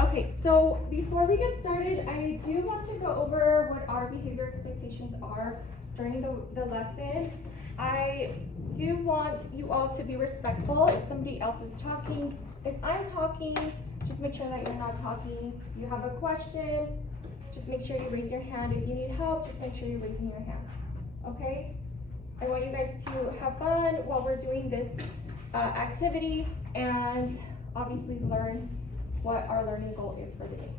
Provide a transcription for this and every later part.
Okay, so before we get started, I do want to go over what our behavior expectations are during the lesson. I do want you all to be respectful if somebody else is talking. If I'm talking, just make sure that you're not talking. If you have a question, just make sure you raise your hand. If you need help, just make sure you're raising your hand, okay? I want you guys to have fun while we're doing this activity and obviously learn what our learning goal is for the day,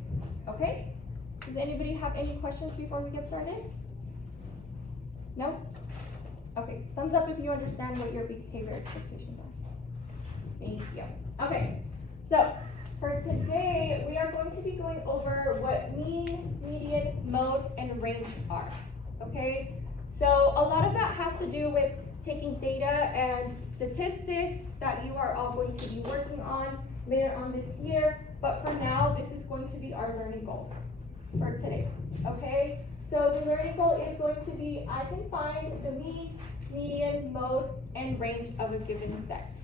okay? Does anybody have any questions before we get started? No? Okay, thumbs up if you understand what your behavior expectations are. Thank you. Okay, so for today, we are going to be going over what mean, median, mode, and range are, okay? So a lot of that has to do with taking data and statistics that you are all going to be working on later on this year, but for now, this is going to be our learning goal for today, okay? So the learning goal is going to be, I can find the mean, median, mode, and range of a given set.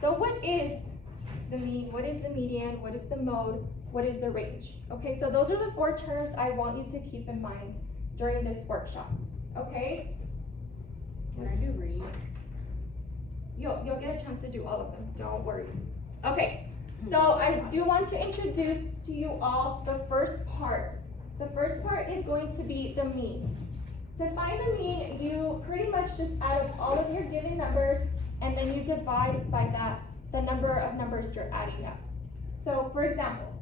So what is the mean, what is the median, what is the mode, what is the range? Okay, so those are the 4 terms I want you to keep in mind during this workshop, okay? Can I do range? You'll get a chance to do all of them, don't worry. Okay, so I do want to introduce to you all the first part. The first part is going to be the mean. To find the mean, you pretty much just add up all of your given numbers and then you divide by that, the number of numbers you're adding up. So for example,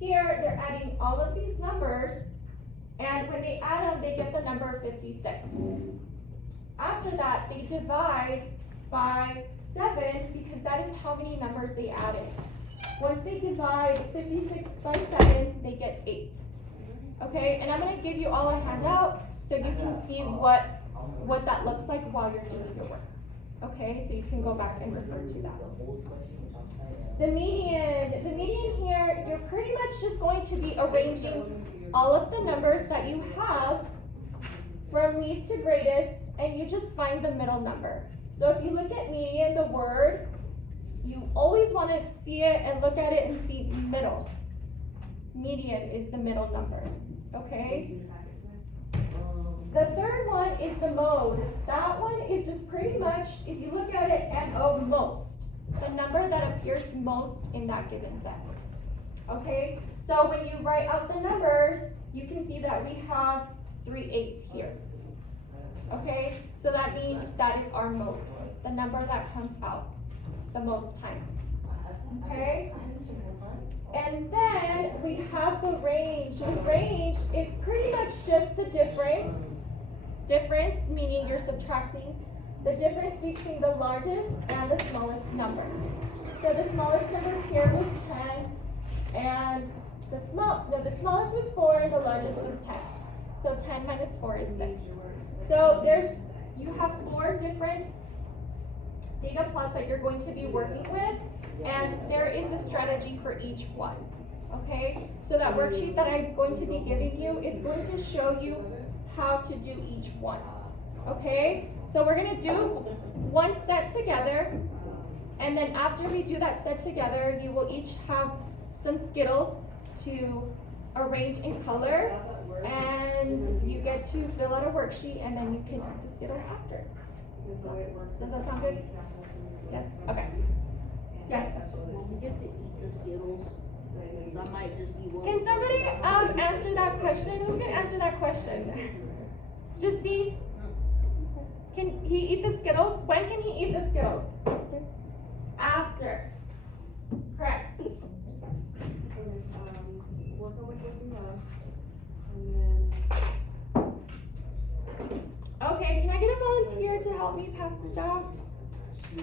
here they're adding all of these numbers and when they add them, they get the number 56. After that, they divide by 7 because that is how many numbers they added. Once they divide 56 by 7, they get 8. Okay, and I'm going to give you all a handout so you can see what that looks like while you're doing your work. Okay, so you can go back and refer to that. The median here, you're pretty much just going to be arranging all of the numbers that you have from least to greatest, and you just find the middle number. So if you look at median, the word, you always want to see it and look at it and see middle. Median is the middle number, okay? The third one is the mode. That one is just pretty much, if you look at it, MO, most. The number that appears most in that given set, okay? So when you write out the numbers, you can see that we have 3 8s here. Okay, so that means that is our mode, the number that comes out the most times. Okay, and then we have the range. The range is pretty much just the difference meaning you're subtracting the difference between the largest and the smallest number. So the smallest number here was 10, and the smallest was 4, and the largest was 10. So 10 minus 4 is 6. So you have 4 different data plots that you're going to be working with, and there is a strategy for each one, okay? So that worksheet that I'm going to be giving you is going to show you how to do each one, okay? So we're gonna do one set together, and then after we do that set together, you will each have some Skittles to arrange in color, and you get to fill out a worksheet, and then you can eat the Skittles after. Does that sound good? Yes? Okay. Yes? When we get to eat the Skittles, that might just be one. Can somebody answer that question? Who can answer that question? Just see. Can he eat the Skittles? When can he eat the Skittles? After. Correct. Work on what you love, and then. Okay, can I get a volunteer to help me pass this out? You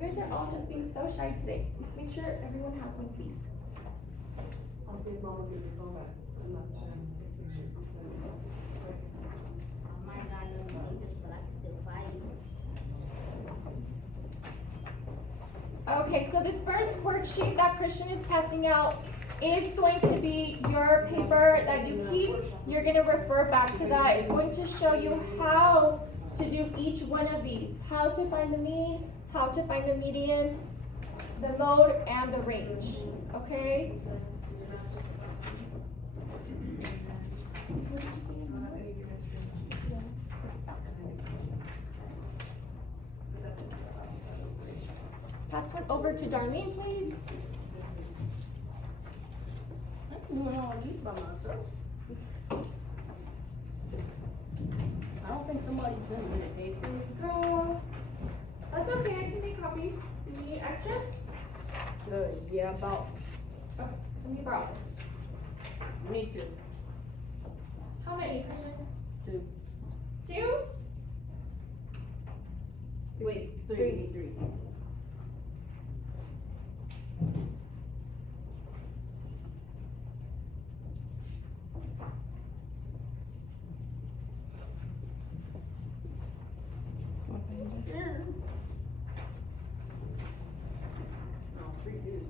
guys are all just being so shy today. Make sure everyone has one, please. I'll see if Mama will give you a call back. I'm not sure. Take pictures and send it out. I might not know the English, but I can still fight it. Okay, so this first worksheet that Christian is passing out is going to be your paper that you keep. You're going to refer back to that. It's going to show you how to do each one of these. How to find the mean, how to find the median, the mode, and the range, okay? Pass one over to Darlene, please. I'm doing all these by myself. I don't think somebody's gonna get a paper. Go. That's okay, I can make copies. Do you need extras? Yeah, about, Okay, let me borrow this. me too. How many, Christian? 2. 2? Wait, Three. 3. No, 3 is.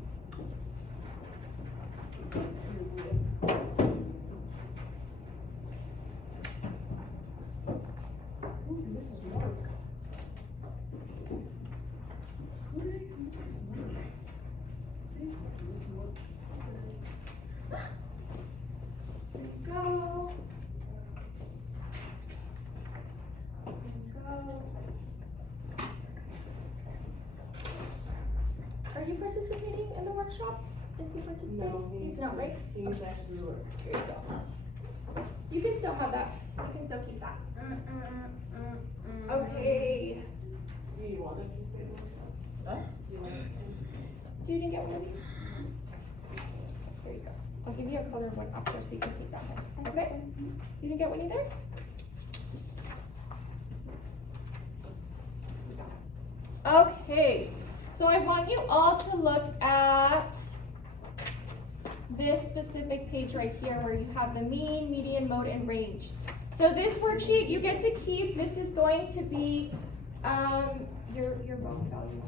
Ooh, this is Mark. Go. Go. Are you participating in the workshop? Is he participating? No, He's not, right? He's actually work. Here you go. You can still have that. You can still keep that. Okay. Do you want it to say that? Huh? Do you want it You didn't get one of these? There you go. I'll give you a color one after so you can take that one. Okay? You didn't get one either? Okay. So I want you all to look at this specific page right here where you have the mean, median, mode, and range. So this worksheet you get to keep. This is going to be your mode value.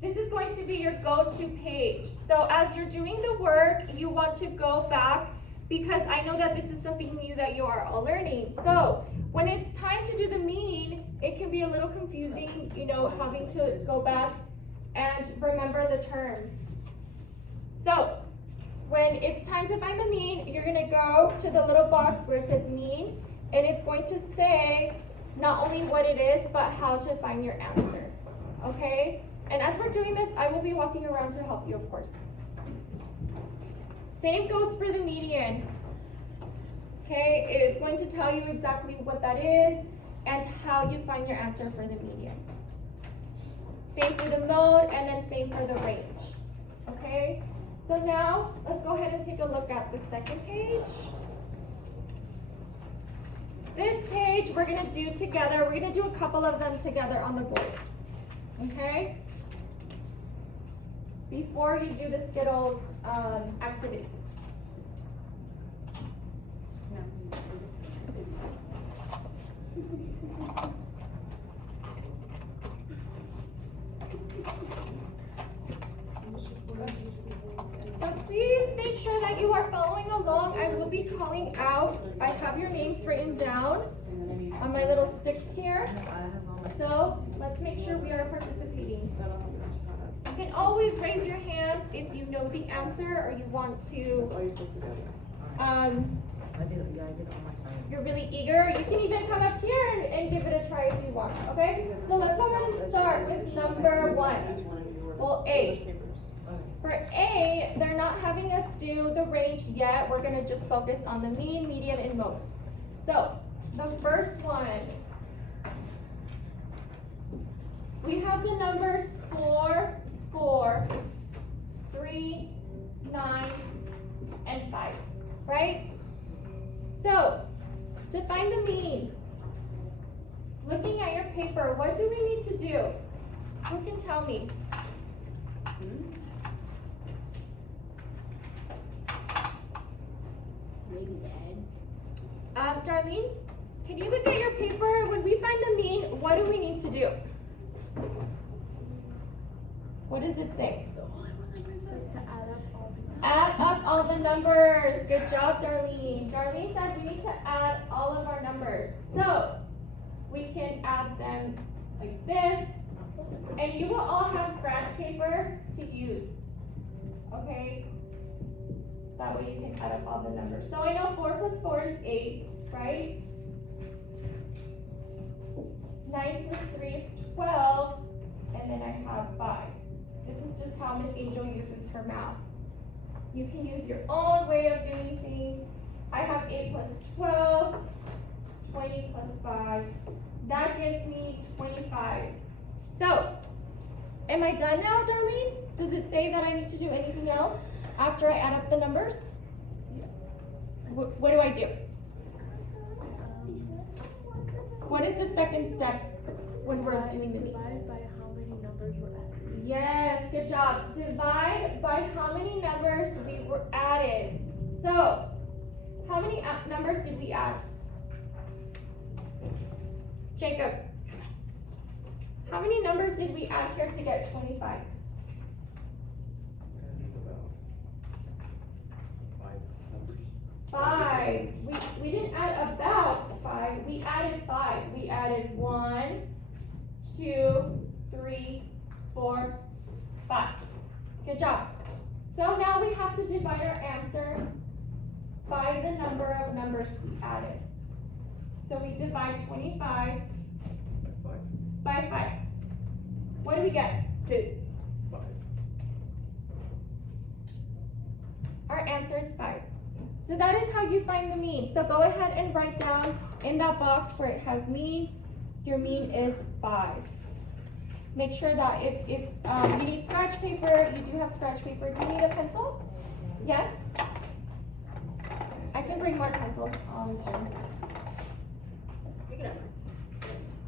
This is going to be your go-to page. So as you're doing the work, you want to go back because I know that this is something new that you are all learning. So when it's time to do the mean, it can be a little confusing, you know, having to go back and remember the terms. So when it's time to find the mean, you're gonna go to the little box where it says mean, and it's going to say not only what it is, but how to find your answer, okay? And as we're doing this, I will be walking around to help you, of course. Same goes for the median. Okay, it's going to tell you exactly what that is and how you find your answer for the median. Same for the mode, and then same for the range. Okay, so now let's go ahead and take a look at the second page. This page we're gonna do together. We're gonna do a couple of them together on the board. Okay? Before you do the Skittles activity. So please make sure that you are following along. I will be calling out. I have your names written down on my little sticks here. So let's make sure we are participating. You can always raise your hands if you know the answer or you want That's to, all you're supposed to do. I did all my science. you're really eager. You can even come up here and give it a try if you want, okay? So let's go ahead and start with number 1. Well, A. For A, they're not having us do the range yet. We're gonna just focus on the mean, median, and mode. So, the first one. We have the numbers 4, 4, 3, 9, and 5, right? So, to find the mean, looking at your paper, what do we need to do? Who can tell me? Maybe add. Darlene, can you look at your paper? When we find the mean, what do we need to do? What does it say? Just to add up all the. Add up all the numbers. Good job, Darlene. Darlene said we need to add all of our numbers. So, we can add them like this, And you will all have scratch paper to use, okay? That way you can add up all the numbers. So I know 4 plus 4 is 8, right? 9 plus 3 is 12, and then I have 5. This is just how Miss Angel uses her math. You can use your own way of doing things. I have 8 plus 12, 20 plus 5. That gives me 25. So, am I done now, Darlene? Does it say that I need to do anything else after I add up the numbers? What do I do? What is the second step when we're doing the mean? Divide by how many numbers were added. Yes, good job. Divide by how many numbers we were added. So, how many numbers did we add? Jacob, how many numbers did we add here to get 25? Five. We didn't add about 5. We added 5. We added 1, 2, 3, 4, 5. Good job. So now we have to divide our answer by the number of numbers we added. So we divide 25 by 5. What do we get? 2. Our answer is 5. So that is how you find the mean. So go ahead and write down in that box where it has mean, your mean is 5. Make sure that if you need scratch paper, you do have scratch paper. Do you need a pencil? Yes? I can bring more pencils.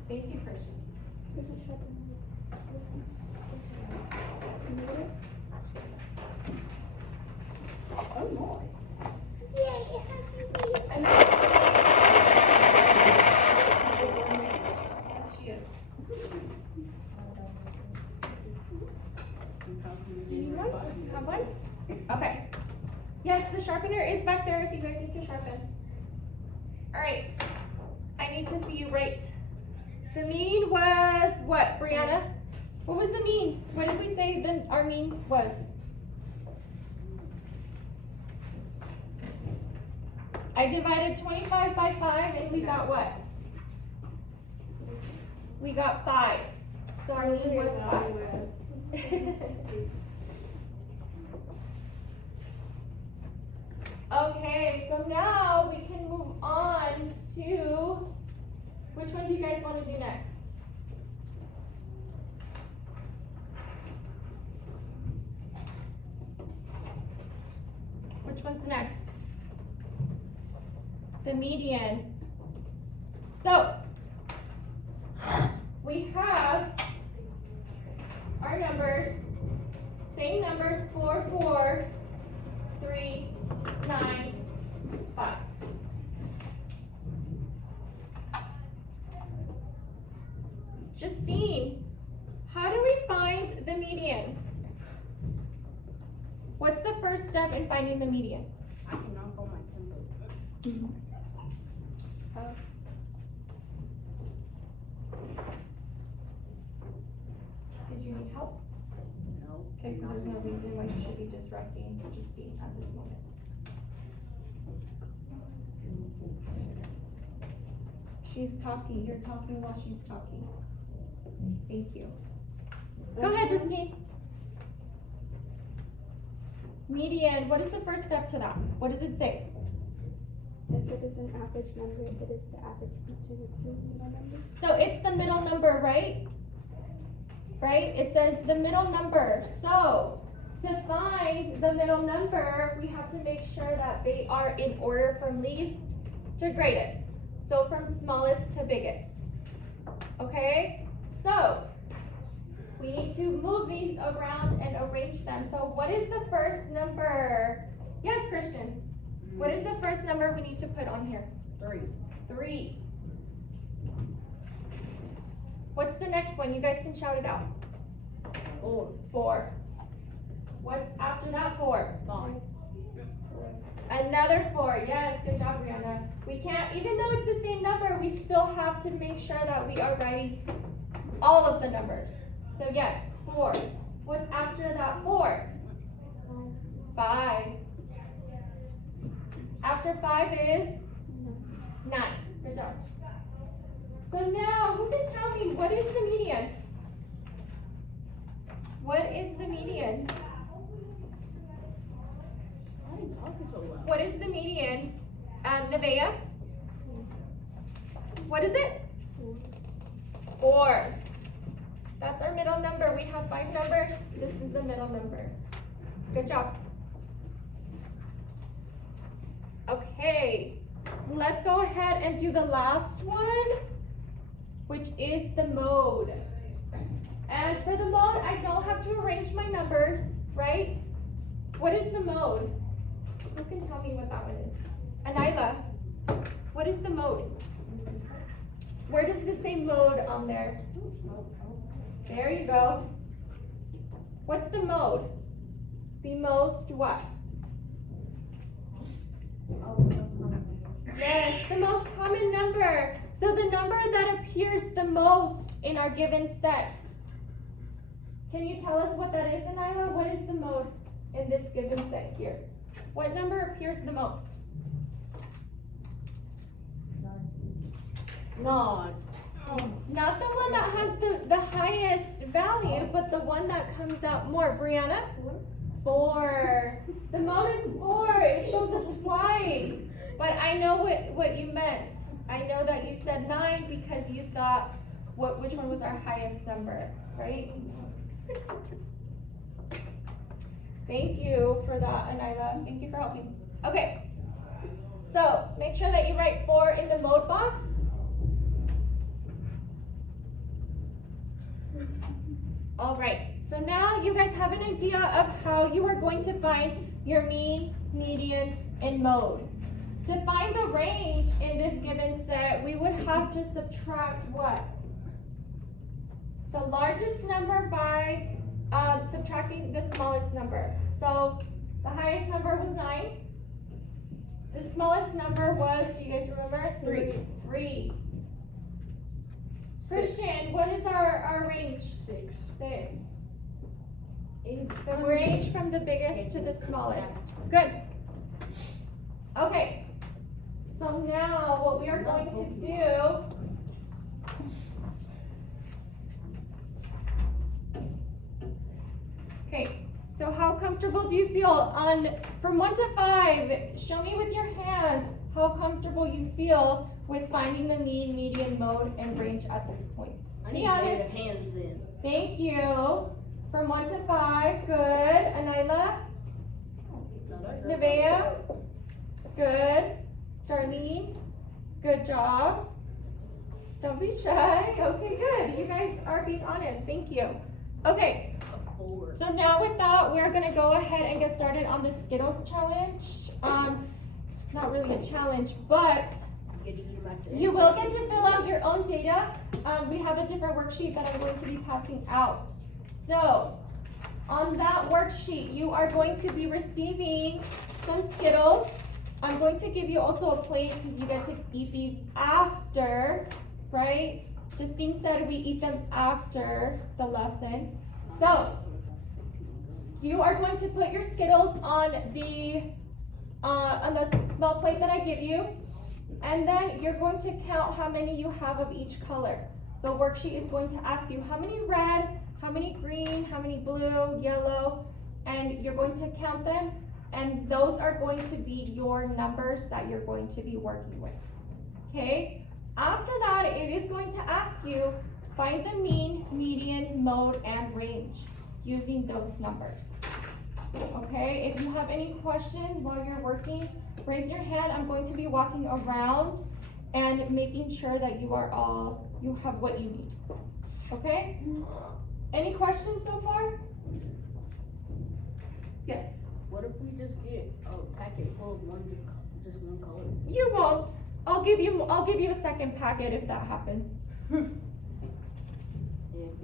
Thank you, Christian. Oh boy. I know. Yes, she is. Do you need one? You have one? Okay. Yes, the sharpener is back there if you guys need to sharpen. All right. I need to see you write. The mean was what, Brianna? What was the mean? What did we say our mean was? I divided 25 by 5 and we got what? We got 5. So our mean was 5. Okay, so now we can move on to, which one do you guys want to do next? Which one's next? The median. So, we have our numbers, same numbers, 4, 4, 3, 9, 5. Justine, how do we find the median? What's the first step in finding the median? I can knock on my temple. Did you need help? No. Okay, so there's no reason why you should be disrupting Justine at this moment. She's talking, you're talking while she's talking. Thank you. Go ahead, Justine. Median, what is the first step to that? What does it say? If it is an average number, it is the average between the two middle numbers. So it's the middle number, right? Right? It says the middle number. So to find the middle number, we have to make sure that they are in order from least to greatest. So from smallest to biggest. Okay? So we need to move these around and arrange them. So what is the first number? Yes, Christian. What is the first number we need to put on here? 3. 3. What's the next one? You guys can shout it out. 4. 4. What's after that 4? 5. Another 4. Yes, good job, Brianna. We can't, even though it's the same number, we still have to make sure that we are writing all of the numbers. So yes, 4. What's after that 4? 5. After 5 is 9. Good job. So now, who can tell me what is the median? What is the median? Why are you talking so loud? What is the median? Nevaeh? What is it? 4. That's our middle number. We have 5 numbers. This is the middle number. Good job. Okay, let's go ahead and do the last one, which is the mode. And for the mode, I don't have to arrange my numbers, right? What is the mode? Who can tell me what that one is? Anila, what is the mode? Where does it say mode on there? There you go. What's the mode? The most what? Yes, the most common number. So the number that appears the most in our given set. Can you tell us what that is, Anila? What is the mode in this given set here? What number appears the most? 9. Not the one that has the highest value, but the one that comes out more. Brianna? 4. The mode is 4. It shows up twice. But I know what you meant. I know that you said 9 because you thought which one was our highest number, right? Thank you for that, Anila. Thank you for helping. Okay. So make sure that you write 4 in the mode box. All right, so now you guys have an idea of how you are going to find your mean, median, and mode. To find the range in this given set, we would have to subtract what? The largest number by subtracting the smallest number. So the highest number was 9. The smallest number was, do you guys remember? 3. Christian, what is our range? 6. 6. The range from the biggest to the smallest. Good. Okay. So now what we are going to do Okay, so how comfortable do you feel from 1 to 5? Show me with your hands how comfortable you feel with finding the mean, median, mode, and range at this point. I need Be honest. native hands then. Thank you. From 1 to 5, good. Anila, Nevaeh, good. Darlene, good job. Don't be shy. Okay, good. You guys are being honest. Thank you. Okay. 4. So now with that, we're gonna go ahead and get started on the Skittles challenge. It's not really a challenge, but You get to eat them at the you end. will get to fill out your own data. We have a different worksheet that I'm going to be passing out. So on that worksheet, you are going to be receiving some Skittles. I'm going to give you also a plate because you get to eat these after, right? Justine said we eat them after the lesson. So you are going to put your Skittles on the small plate that I give you, and then you're going to count how many you have of each color. The worksheet is going to ask you how many red, how many green, how many blue, yellow, and you're going to count them, and those are going to be your numbers that you're going to be working with. Okay? After that, it is going to ask you find the mean, median, mode, and range using those numbers. Okay, if you have any questions while you're working, raise your hand. I'm going to be walking around and making sure that you have what you need. Okay? Any questions so far? Yes. What if we just get a packet full of just one color? You won't. I'll give you a second packet if that happens. If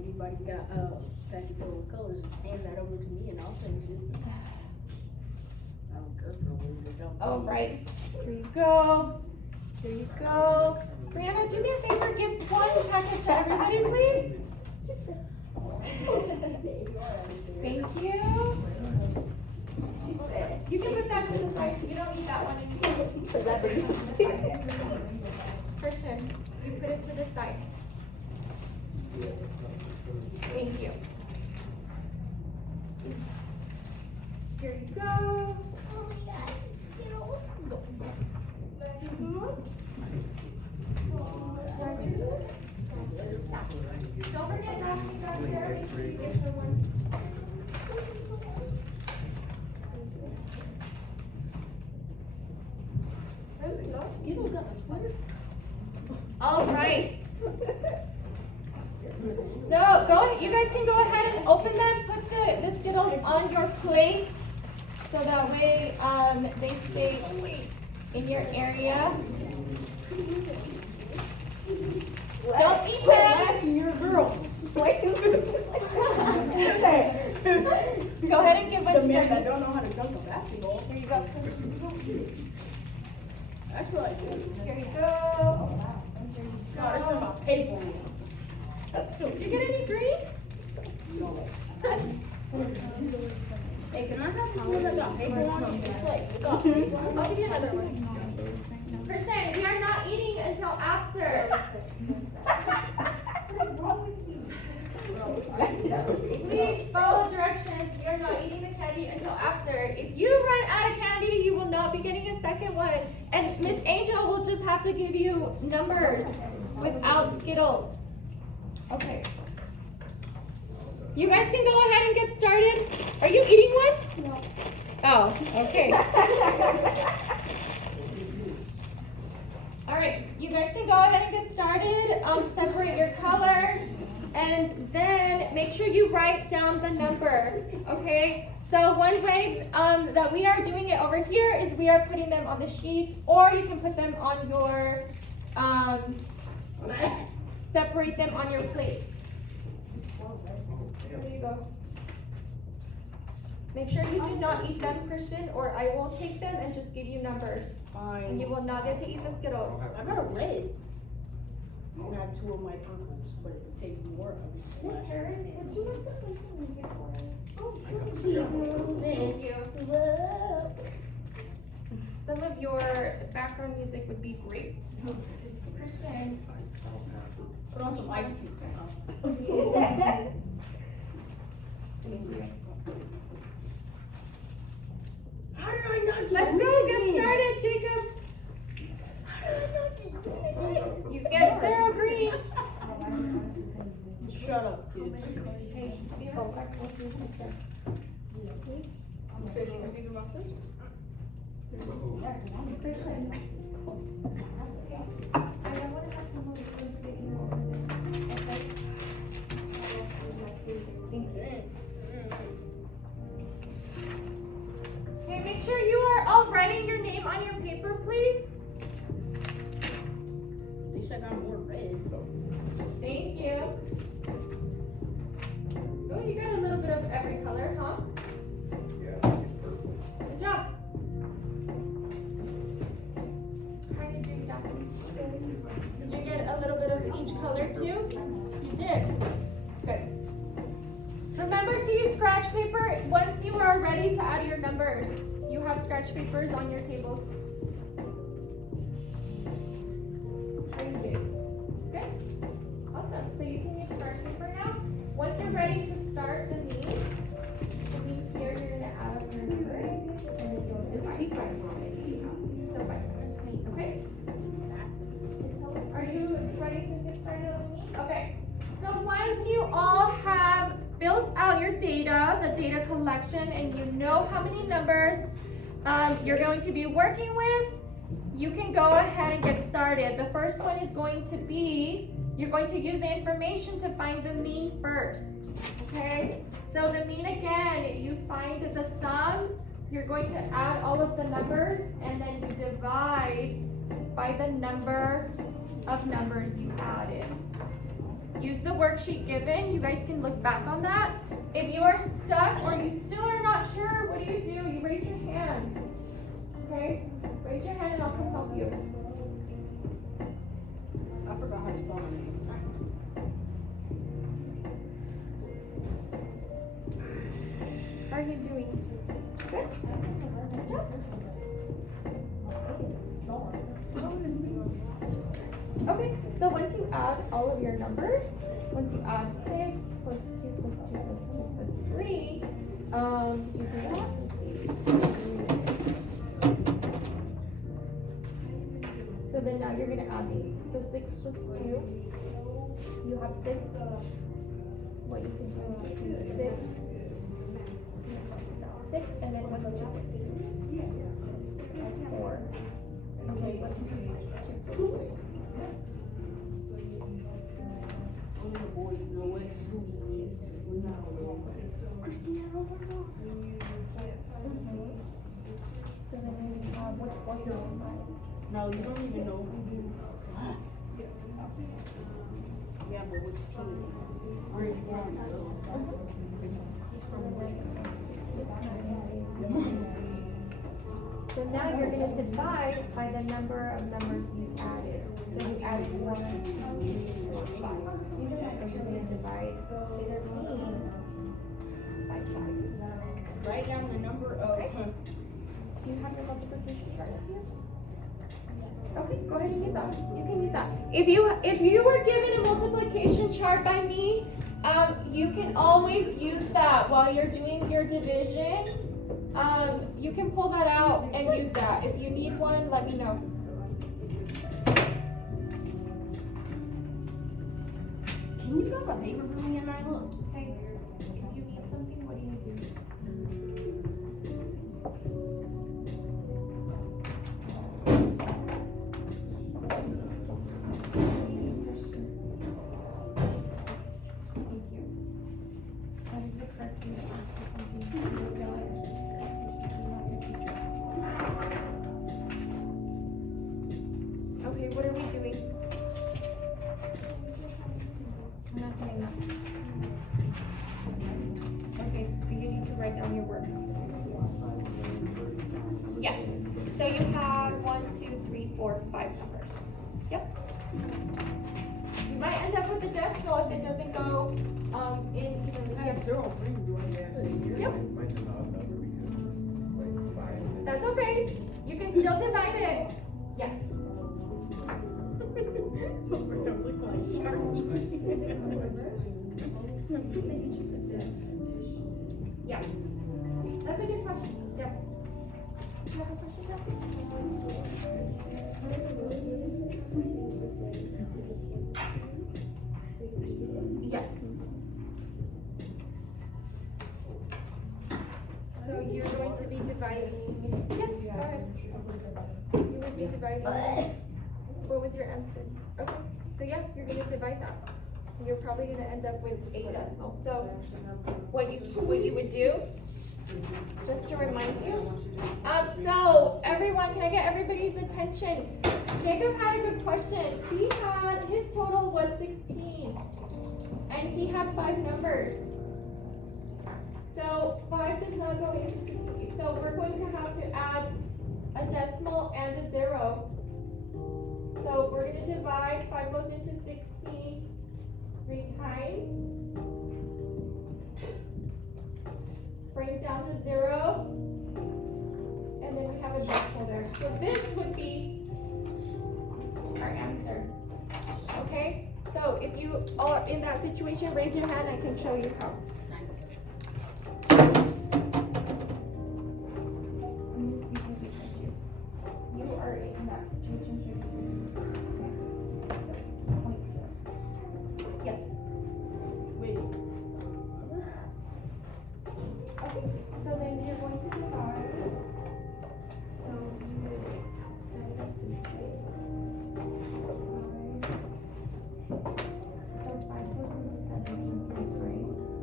anybody got a packet full of colors, just hand that over to me and I'll finish it. I don't care for a week or don't. All right. Here you go. Here you go. Brianna, do me a favor. Give one packet to everybody, please. Thank you. You can put that to the side. You don't need that one anymore. Christian, you put it to the side. Thank you. Here you go. Oh my God, Skittles. Don't forget Daphne back there. Make sure you get her one. Skittles got a Twitter? All right. So go. You guys can go ahead and open them. Put the Skittles on your plate, so that way they stay in your area. Don't eat them. You're a girl. Go ahead and give one The to men that Jenny. don't know how to dunk a basketball. Here you go. Actually, I do. Here you go. No, it's not about paper. Did you get any green? Hey, can I have this one that got paper on it? It's like, it's got paper on it. I'll give you another one. Christian, we are not eating until after. Please follow directions. We are not eating the candy until after. If you run out of candy, you will not be getting a second one. And Miss Angel will just have to give you numbers without Skittles. Okay. You guys can go ahead and get started. Are you eating one? No. Oh, okay. All right, you guys can go ahead and get started. Separate your colors, and then make sure you write down the number, okay? So one way that we are doing it over here is we are putting them on the sheet, or you can put them on your, separate them on your plate. There you go. Make sure you do not eat them, Christian, or I will take them and just give you numbers. And Fine. you will not get to eat the Skittles. I got a red. I have two of my purples, but it would take more. I would smash it. Would you like to play some music for us? Keep moving. Thank you. Whoa. Some of your background music would be great. Christian. Put on some ice cubes. How did I not get Let's go get green? started, Jacob. How did I not get green? You get Sarah Green. Shut up, kids. You said she was eating my sister. Christian. I want to have some more food sitting over there. Okay? Okay, make sure you are all writing your name on your paper, please. At least I got more red. Thank you. Oh, you got a little bit of every color, huh? Good job. How did you do, Daphne? Did you get a little bit of each color too? You did. Good. Remember to use scratch paper once you are ready to add your numbers. You have scratch papers on your table. How you doing? Good. Awesome. So you can use scratch paper now. Once you're ready to start the meeting, here you're gonna add up your numbers and then you'll divide by 5. So by 5. Okay? Are you ready to get started with me? Okay. So once you all have built out your data, the data collection, and you know how many numbers you're going to be working with, you can go ahead and get started. The first one is going to be, you're going to use the information to find the mean first, okay? So the mean, again, you find the sum, you're going to add all of the numbers, and then you divide by the number of numbers you added. Use the worksheet given. You guys can look back on that. If you are stuck or you still are not sure, what do? You raise your hand. Okay? Raise your hand and I'll come help you. I forgot how to spell my name. Good? Good job. Okay, so once you add all of your numbers, once you add 6 plus 2 plus 2 plus 2 plus 3, you do that. So then now you're gonna add these. So 6 plus 2, you have 6. What you can do is do 6, 6, and then what's 2 plus 2? 4. Okay, what did you say? 2. Only the boys know what Subi means. Cristiano Ronaldo. So then you have what's 4 plus 5? No, you don't even know. Yeah, but which team is he? Where is he from? He's from So now you're going to divide by the number of numbers you added. So you added 1, 2, 3, 4, 5. So you're going to divide 15 by 5. Write down the number of. Do you have your multiplication chart here? Okay, go ahead and use that. You can use that. If you were given a multiplication chart by me, you can always use that while you're doing your division. You can pull that out and use that. If you need one, let me know. Can you grab a paper for me and I look? Hey, if you need something, what do you do? Thank you. That is the correct answer. Okay, what are we doing? We're not doing that. Okay, you need to write down your work. Yes. So you have 1, 2, 3, 4, 5 numbers. Yep. You might end up with a decimal if it doesn't go in evenly. I have 0 friends. Yep. That's okay. You can still divide it. Yes. Yeah. That's a good question. Yes. Do you have a question, Yes. So you're going to be dividing. Yes, go ahead. You would be dividing. What was your answer? Okay. So yeah, you're going to divide that. You're probably going to end up with 8 decimals. So what you would do, just to remind you. So everyone, can I get everybody's attention? Jacob had a good question. His total was 16, and he had 5 numbers. So 5 does not go into 16. So we're going to have to add a decimal and a 0. So we're going to divide. 5 goes into 16 3 times. Bring down the 0. And then we have a decimal there. So this would be our answer. Okay? So if you are in that situation, raise your hand. I can show you how. You are in that situation. Yes. Wait. Okay. So then you're going to divide. So you would set it up this way. 5. So 5 goes into 17 3 times.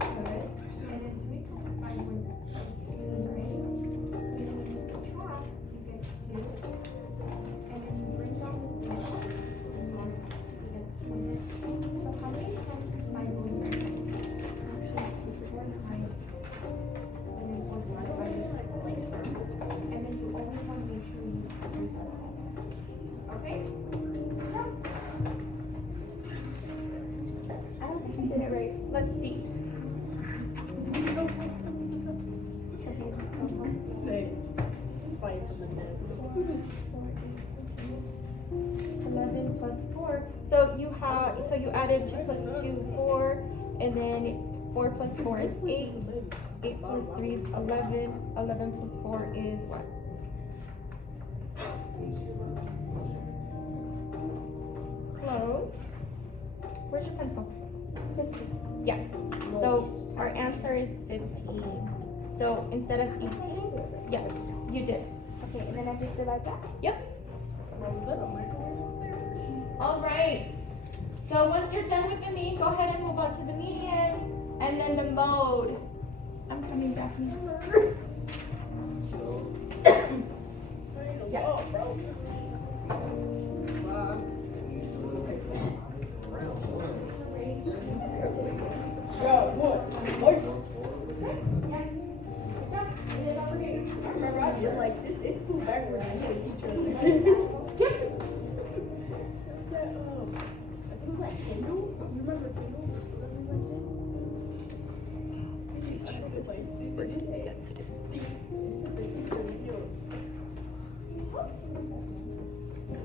Good. And then 3 times 5 was 16, right? So then when you subtract, you get 2. And then you bring down the 0. You get 20. So how many times is 5 going to be? Actually, it's 4 times. And then 4 divided by 4. Same. Fight for the dead. 11 plus 4. So you added 2 plus 2, 4, and then 4 plus 4 is 8. 8 plus 3 is 11. 11 plus 4 is what? Close. Where's your pencil? 15. Yes. So our answer is 15. So instead of 18, yes, you did. Okay, and then I just divide that? Yep. All right. So once you're done with the mean, go ahead and move on to the median and then the mode. I'm coming, Daphne. Yes. I feel like this is too backward. I had a teacher. I think it was like Kindle. You remember Kindle? The school that we went to? Yes, it is.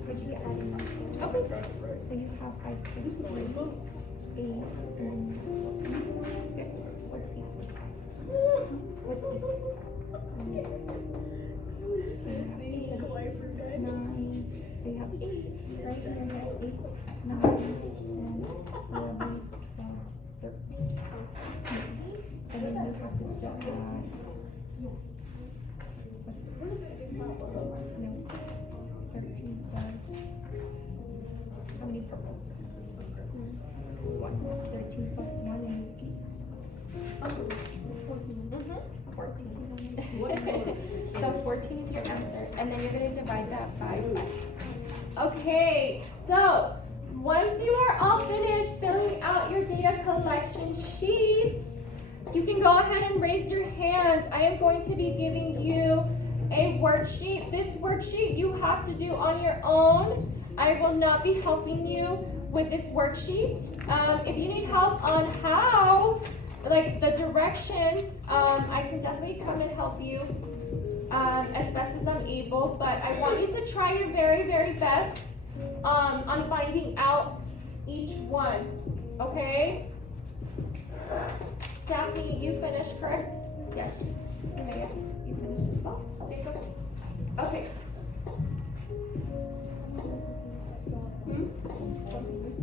What'd you get? Okay. So you have 5 plus 3, 8, and okay. What's 8 plus 5? What's 8 plus 5? So you have 8, 9. So you have 8, right? And then you have 8, 9, 10, 11, 12, 13, 14. And then you have to still add. What's this? No. 13 plus. How many purple? 1. 13 plus 1 is 8. 14. So 14 is your answer. And then you're going to divide that by 5. Okay, so once you are all finished filling out your data collection sheets, you can go ahead and raise your hand. I am going to be giving you a worksheet. This worksheet you have to do on your own. I will not be helping you with this worksheet. If you need help on how, like the directions, I can definitely come and help you as best as I'm able, but I want you to try your very, very best on finding out each one, okay? Daphne, you finished, correct? Yes. Maya, you finished as well? Jacob? Okay.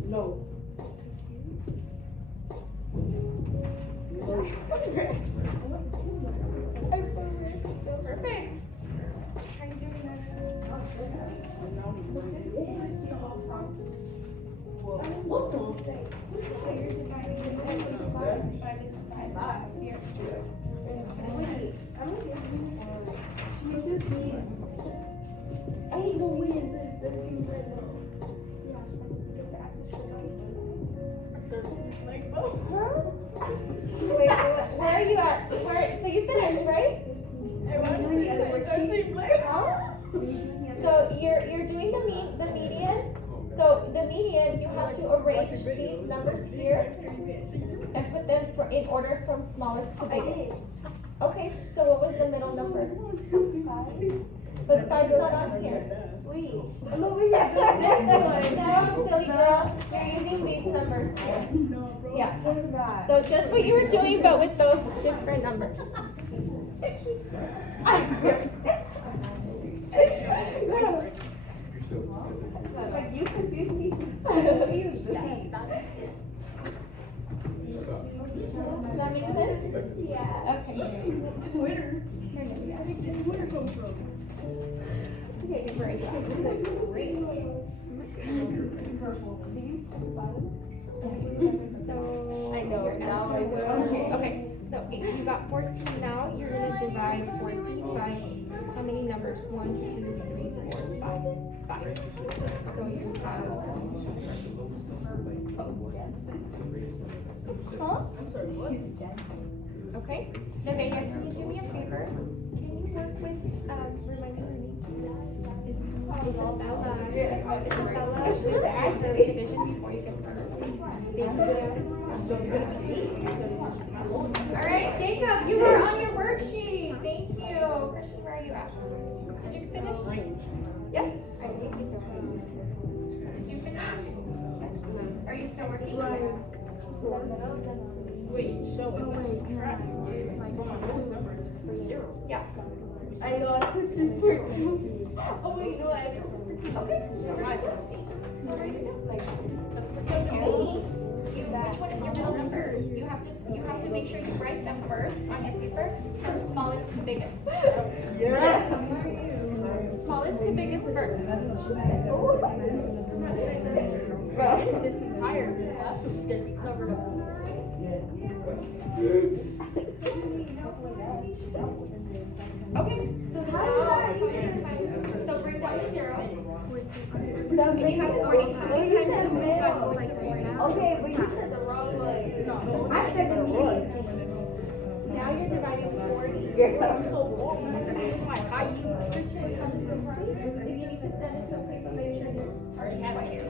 No. Great. So perfect. How are you doing What the? So you're dividing it by 5 is 5 here. Ain't no way is this 13 right now. 13 like Wait, where are you at? So you finished, right? So you're doing the median. So the median, you have to arrange these numbers here and put them in order from smallest to biggest. Okay, so what was the middle number? 5. But 5's not on here. Wait. I'm over here doing this one. No, silly girl. You're using these numbers here. Yeah. So just what you were doing, but with those different numbers. Like you confused me. What are you doing? Does that make sense? Yeah. Okay. Twitter. Here you go. Where did Twitter come from? Okay, great. So I know now I will. Okay, so you got 14 now. You're gonna divide 14 by how many numbers? 1, 2, 3, 4, 5. 5. So you have. Huh? I'm sorry, what? Okay. Nevaeh, can you do me a favor? Can you work with reminding me? Isabella. Isabella, with the active division before you get started. All right, Jacob, you are on your worksheet. Thank you. So, Christian, where are you at? Did you finish? Yes? I think it's okay. Did you finish? Are you still working? Wait, so if it's subtracted from my lowest number, it's zero. Yeah. I lost it this person. Oh wait, no, I Okay. So my score is 8. So where are you going? So the main, which one is your middle number? You have to make sure you write them first on your paper from smallest to biggest. Yeah. Smallest to biggest first. This entire classroom is gonna be covered up. Okay, so now, so bring down to 0. So And you have 40. How many you times said have we middle. got over 40? Okay, but you said the wrong one. I said the median. Now you're dividing 40. I'm so long. My height. Christian, come to some part. If you need to send it to a paper, make sure you Already have it here.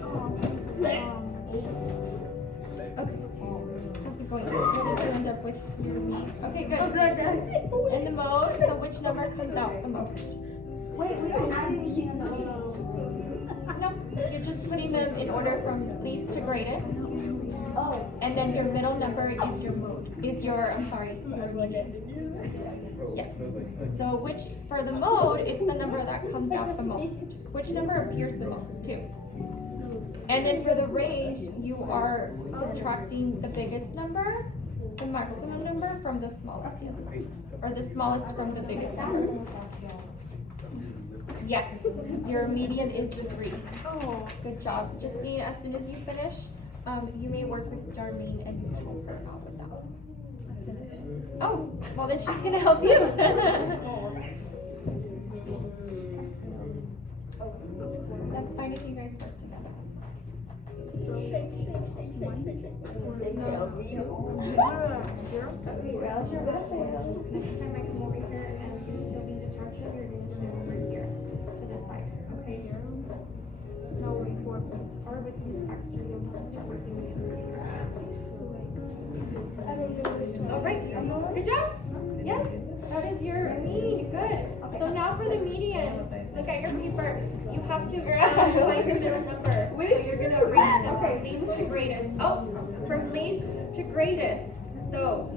going to end up with your meat. Okay, good. And the mode, so which number comes out the most? Wait, we don't add anything on the median. No, you're just putting them in order from least to greatest. Oh, And then your middle number is your mode, your median. Yes. So which, for the mode, it's the number that comes out the most. Which number appears the most too? And then for the range, you are subtracting the biggest number, the maximum number from the smallest, or the smallest from the biggest number. Yes, your median is the 3. oh. Good job. Justine, as soon as you finish, you may work with Darlene and you help her out with that. Oh, well then she's gonna help you. That's fine if you guys work together. Shake. Okay, well, you're gonna fail. Next time I come over here and you're still being disruptive, you're gonna sit over here to the side, okay? No, before, or with these extra, you'll have to start working with All right, good job. Yes, that is your mean, good. So now for the median, look at your paper. You have to like your middle number. So you're gonna arrange them from least to greatest. Oh, from least to greatest. So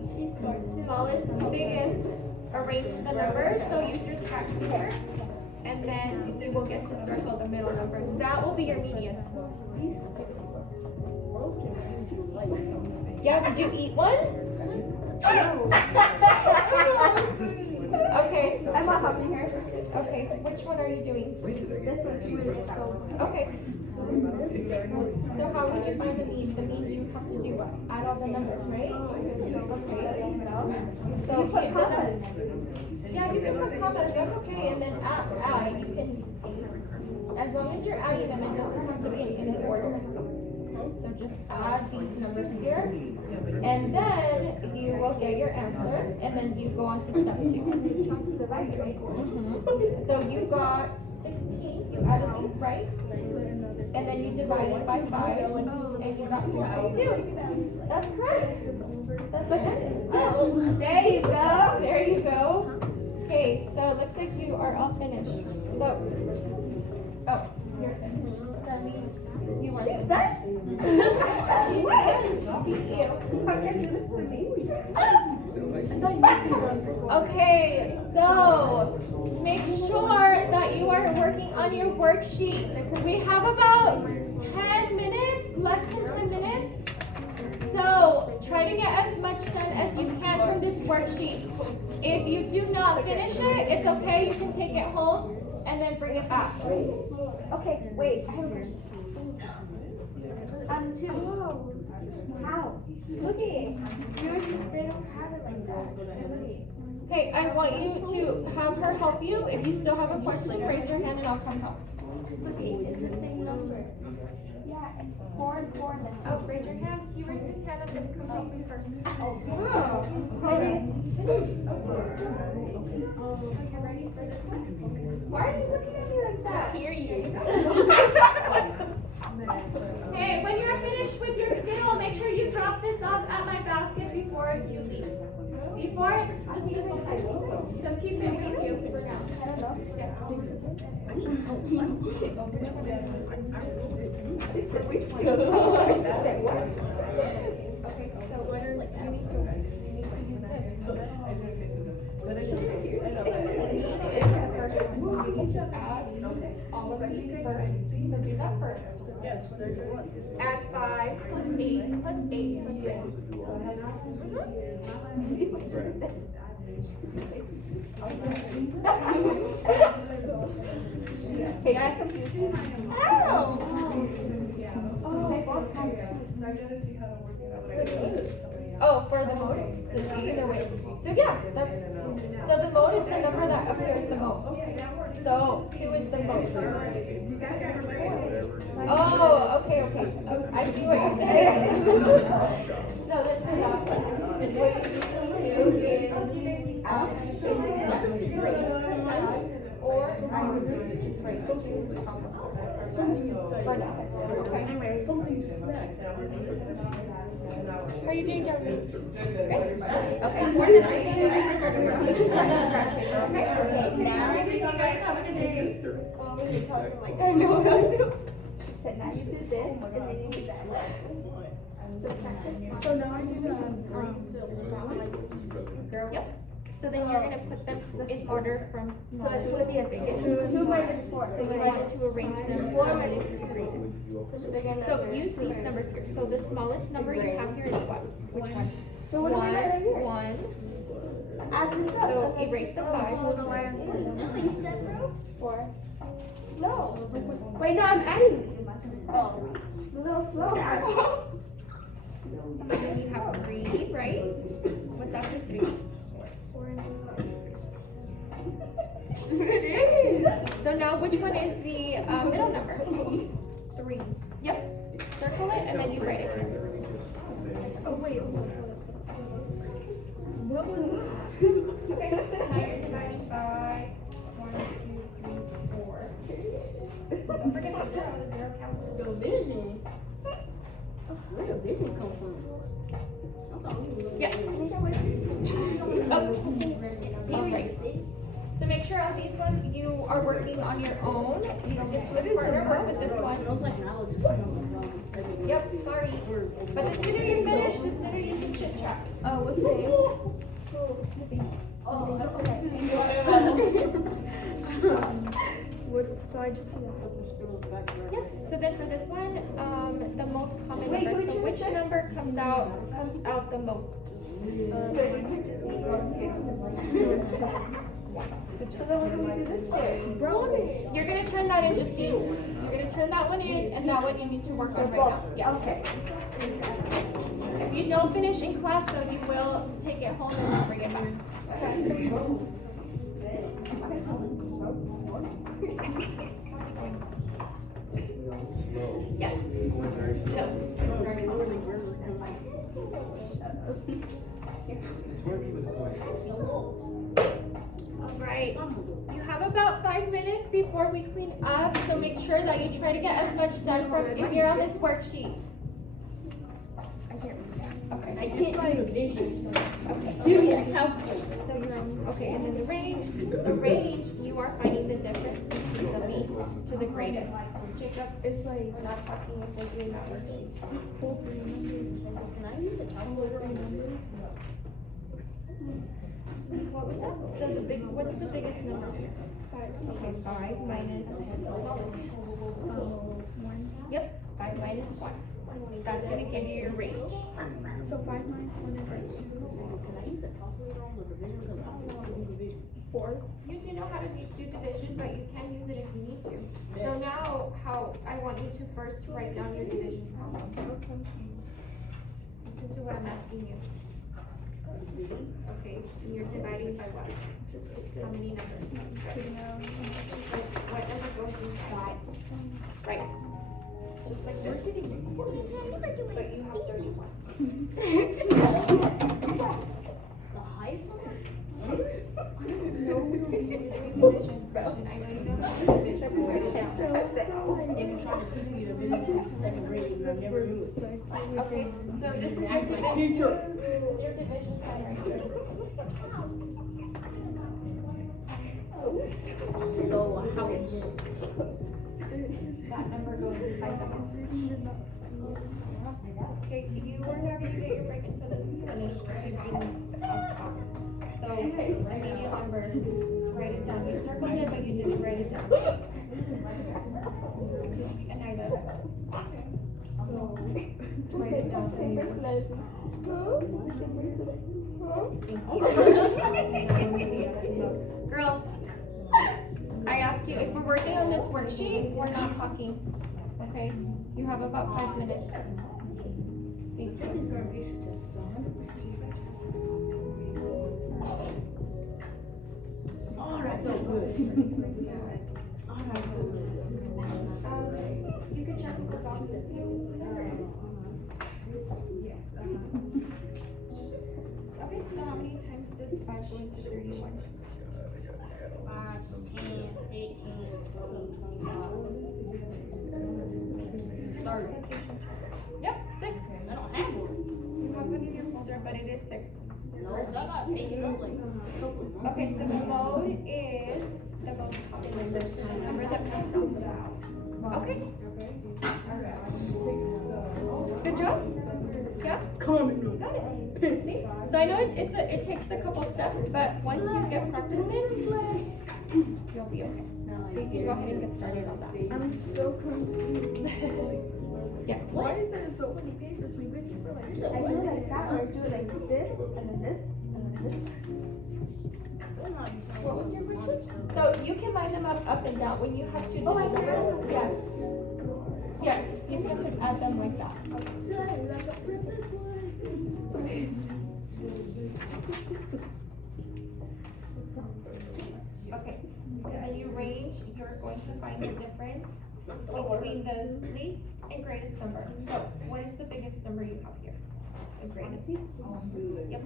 smallest to biggest, arrange the numbers. So use your scratch paper. And then you will get to circle the middle number. That will be your median. Yeah, did you eat one? Okay. I'm not helping her. Okay, which one are you doing? This one's Okay. So how would you find the mean? The mean you have to do what? Add all the numbers, right? So You put if the commas. yeah, you can put commas, that's okay, and then add, you can, as long as you're adding them, it doesn't have to be in order. So just add these numbers here, and then you will get your answer, and then you go on to step 2. So you got 16, you added these, right? And then you divided by 5, and you got 4.2. That's correct. That's okay. There you go. There you go. Okay, so it looks like you are all finished. So, oh, you're finished. Darlene, you are finished. Okay, so make sure that you are working on your worksheet. We have about 10 minutes, less than 10 minutes. So try to get as much done as you can from this worksheet. If you do not finish it, it's okay. You can take it home and then bring it back. Okay, wait, I have a question. How? Look at it. They don't have it like that. Okay, I want you to have her help you. If you still have a question, raise your hand and I'll come help. Look at it. It's the same number. Yeah, and 4 and 4 and then. Oh, raise your hand. He raised his hand up this completely first. Oh. You're ready for this one? Why are you looking at me like that? Period. Hey, when you're finished with your Skittle, make sure you drop this off at my basket before you leave. Before it's dismissal time. So keep it with you. Okay, so you need to use this. But it is. It's the first one. You need to add all of these first. So do that first. Yeah, it's 31. Add 5 plus 8 plus 8 plus 6. Hey, I confused you. Ow! Oh, for the mode. So either way. So yeah, that's, so the mode is the number that appears the most. So 2 is the most. Oh, okay. I see what you're saying. So let's do that one. And what you need to do is add, Let's just erase. or erase. Something inside. For now. Okay. Something just snapped. How are you doing, Jeremy? Okay. I know. She said, now you do this, and then you do that. So now I do Yep. So then you're gonna put them in order from So smallest it's gonna be a to 2. biggest. 2 minus 4. So you want to arrange them from least to greatest. So they're gonna. So use these numbers here. So the smallest number you have here is what? Which one? So what do we got right here? 1. Add this up. So erase the 5. Release that, bro. 4. No. Wait, no, I'm adding. Oh. A little slow. And then you have 3, right? What's after 3? 4 and It is. So now which one is the middle number? 3. Yep. Circle it and then you write it here. Oh, wait. What was that? Okay, so now you're dividing by 1, 2, 3, 4. Don't forget the 0, the 0 counts. Division. Where did division come from? Yes. Okay. So make sure on these ones you are working on your own. You don't get to a partner work with this one. Smells like knowledge is coming from. Yep, sorry. But the sooner you finish, the sooner you can chit chat. Oh, what's your name? So I just do that. Yep. So then for this one, the most common Wait, number. which So one which is it? number comes out the most? So then what do we do this for? Bro, you're gonna turn that into C. You're gonna turn that one in, and that one you need to work on right now. Yeah. Okay. If you don't finish in class, though, you will take it home and bring it back. Yes. All right. You have about 5 minutes before we clean up, so make sure that you try to get as much done from if you're on this worksheet. Okay. I can't do division. Okay. Give me a calculator. So you're on, okay, and then the range, you are finding the difference between the least to the greatest. Jacob is like not talking if we're doing that worksheet. Can I use the calculator on numbers? What was that? So the big, what's the biggest number? 5. Okay, 5 minus 1. Yep, 5 minus 1. That's gonna give you your range. So 5 minus 1 is like Can I use the calculator on the division? Because I don't know how to do division. 4. You do know how to do division, but you can use it if you need to. So now, how, I want you to first write down your division problem. Listen to what I'm asking you. Okay, and you're dividing by what? Just how many numbers? What number goes in 5? Right. Just like this. But you have 31. The highest number? Division. I know you know how to do division. Write it down. They've been trying to teach me division since the 2nd grade and I never knew it. Okay, so this is your division. Teacher. This is your division sign right here. So a house. That number goes inside the house. Okay, you are not gonna get your break until this is finished. You've been so, immediate number, write it down. You circled it, but you didn't write it down. And I got it. Write it down. So you- Girls, I asked you, if we're working on this worksheet, we're not talking, okay? You have about 5 minutes. Fitness graduation test is 100%. Alright, felt good. Alright, felt good. You could check the boxes. Okay, so how many times does 5 go into 31? 5, 10, 18, 20, 25, 30. Yep, 6. I don't have one. You have one in your folder, but it is 6. No, I got taken up like a couple of months. Okay, so the mode is the most popular number, the number that comes out the most. Okay. Good job. Yeah. Got it. See? So I know it takes a couple steps, but once you get practicing, you'll be okay. So you can go ahead and get started on that. I'm still confused. Yes. Why is there so many papers? We've been here for like. I know that it's hard to do it like this, and then this, and then this. What was your question? So you can line them up and down when you have to do Oh, I them. can. Yes. Yes, you can just add them like that. Like a princess would. Okay. So then you range, you're going to find the difference between the least and greatest number. So what is the biggest number you have here? The greatest? Yep.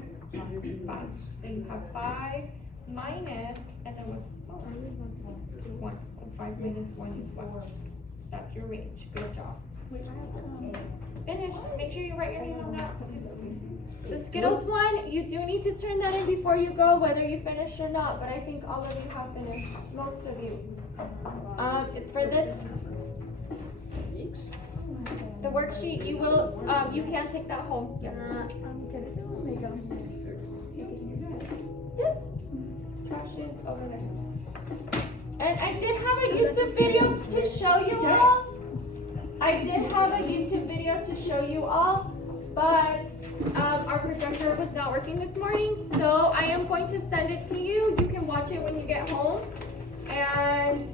5. So you have 5 minus, and then what's the smaller? 1. So 5 minus 1 is what? That's your range. Good job. Finish. Make sure you write your name on that. The Skittles one, you do need to turn that in before you go, whether you finish or not, but I think all of you have finished. Most of you. For this, the worksheet, you will, you can take that home. Yes. Yes. Trash is over there. And I did have a YouTube video to show you all. But our projector was not working this morning, so I am going to send it to you. You can watch it when you get home and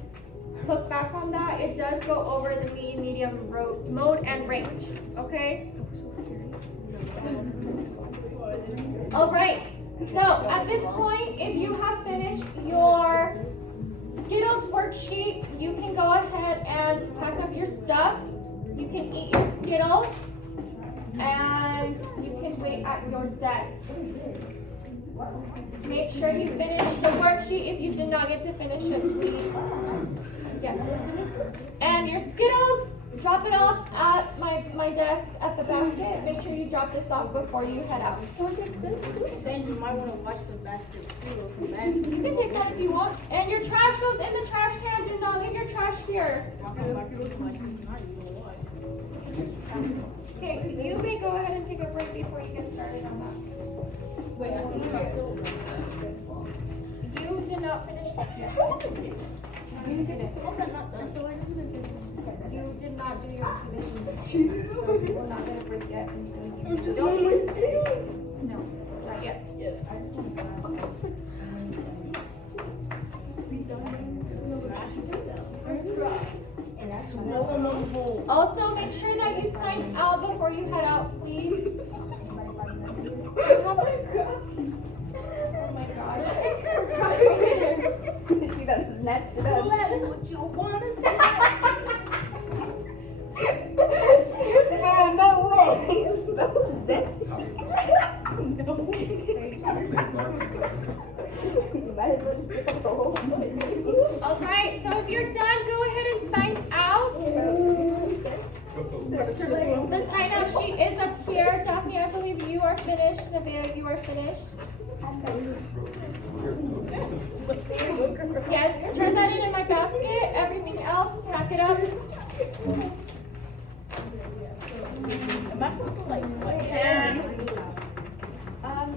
look back on that. It does go over the mean, medium, mode, and range. Okay? All right. So at this point, if you have finished your Skittles worksheet, you can go ahead and pack up your stuff. You can eat your Skittles, and you can wait at your desk. Make sure you finish the worksheet if you did not get to finish it, please. Yes. And your Skittles, drop it off at my desk at the basket. Make sure you drop this off before you head out. Saying you might want to watch the basket Skittles and baskets. You can take that if you want. And your trash goes in the trash can. Do not leave your trash here. Okay, you may go ahead and take a break before you get started on that. Wait, I think I still. You did not finish this yet. You didn't. You did not do your exhibition. So you will not get a break yet until you. I'm just on my Skittles. No, not yet. Yes. Also, make sure that you sign out before you head out, please. Oh my gosh. She done snatched it up. What you wanna say? Oh, no way. No, that's you might as well just pick up the whole thing. All right, so if you're done, go ahead and sign out. The sign out sheet is up here. Daphne, I believe you are finished. Nevaeh, you are finished. Yes, turn that in my basket. Everything else, pack it up. Am I supposed to like what?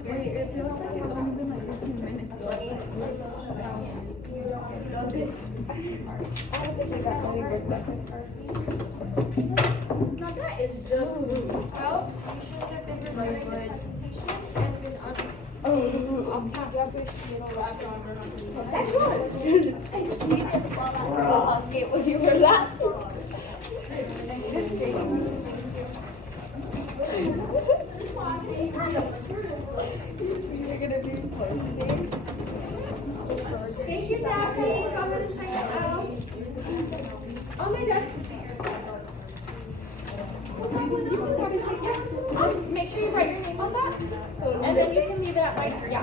Wait, it feels like it's only been like 15 minutes. Now that is just rude. Well, you should have been remembering the presentation and been on. I sneezed while I was on mute. Would you hear that? Thank you, Daphne. Come and check it out. Oh my God. Make sure you write your name on that, and then you can leave it at my, leave it at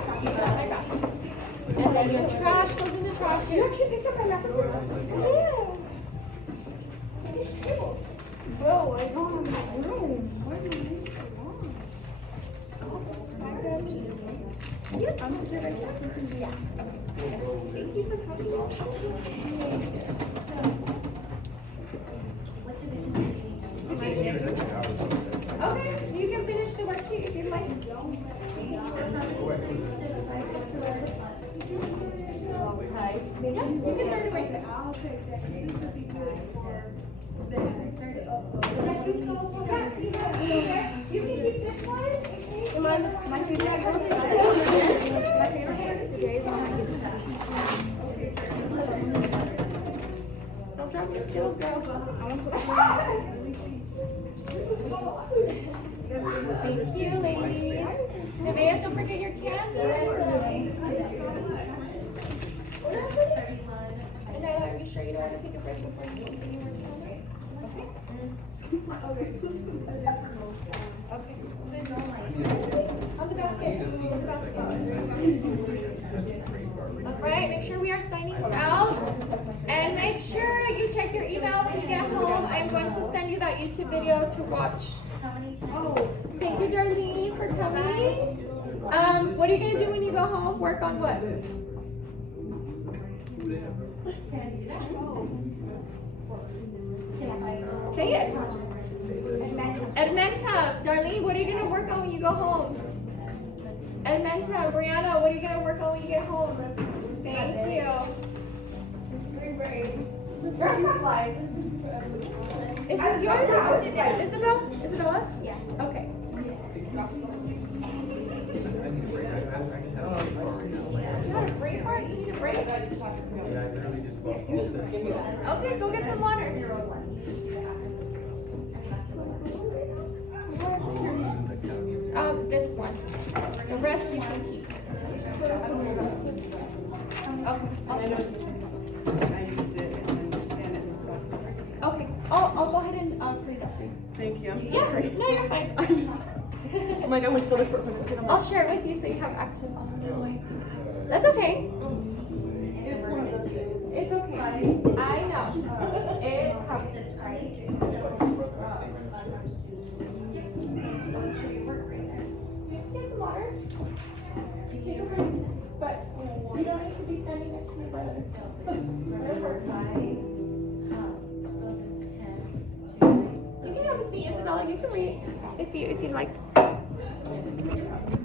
my basket. And then your trash goes in the trash. You actually picked up my wrapper. Bro, I don't have my room. Why do you leave so long? I'm sure I can. Yeah. Thank you for coming. Okay, you can finish the worksheet if you'd like. Yeah, you can start it right there. I'll take that. This would be good for the. You can keep this one. My favorite part today is when I get to Don't drop your skills, girl. Thank you, ladies. Nevaeh, don't forget your candy. And Nyla, are you sure you don't want to take a break before you continue working on it? Okay. On the basket. Alright, make sure we are signing out. And make sure you check your email when you get home. I'm going to send you that YouTube video to watch. Thank you, Darlene, for coming. What are you going to do when you go home? Work on what? Say it. Edmenta. Darlene, what are you going to work on when you go home? Edmenta, Brianna, what are you going to work on when you get home? Thank you. Is this yours? Isabel? Isabella? Yeah. Okay. You have a break part? You need a break? Okay, go get some water. This one. The rest you can keep. Okay, I'll go ahead and put it up for you. Thank you, I'm Yeah, sorry. no, you're fine. I just, I'm like, I went to go look for this. I'll share it with you so you have access. That's okay. It's one of those days. It's okay. I know. It happens. Get some water. Take a break. But you don't need to be standing next to your brother. You can have a seat, Isabella. You can read if you'd like.